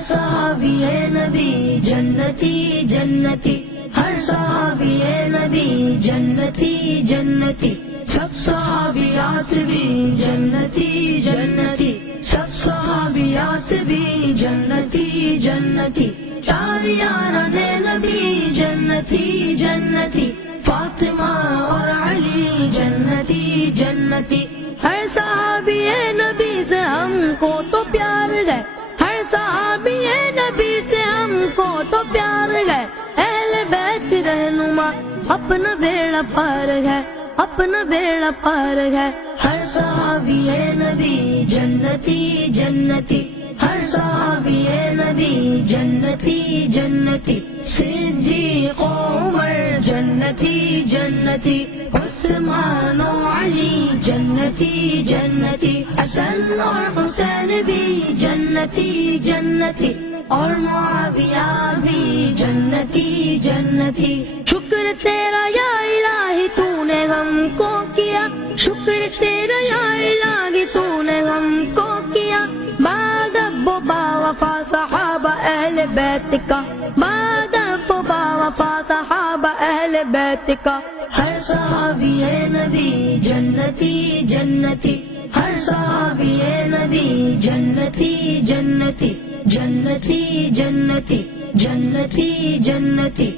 صحابی نبی جنتی جنتی، ہر صحابی نبی جنتی جنتی، سب صحابیات بھی جنتی جنتی، سب صحابیات بھی جنتی جنتی، چار یاران نبی جنتی جنتی، فاطمہ اور علی جنتی جنتی، ہر صحابی نبی سے ہم کو تو پیار گئے، ہر صحابی نبی سے ہم کو تو پیار گئے، اہل بیت رہنما اپنا بیڑا پار گئے، اپنا بیڑا پار گئے، ہر صحابی نبی جنتی جنتی، ہر صحابی نبی جنتی جنتی، صدیق و عمر جنتی جنتی، عثمان و علی جنتی جنتی، حسن اور حسین بھی جنتی جنتی، اور معاویہ بھی جنتی جنتی، شکر تیرا یا الہی تو نے غم کو کیا، شکر تیرا یا الہی تو نے غم کو کیا، بعد ابو با وفا صحابہ اہل بیت کا، بعد ابو با وفا صحابہ اہل بیت کا، ہر صحابی نبی جنتی جنتی، ہر صحابی نبی جنتی جنتی، جنتی جنتی، جنتی جنتی۔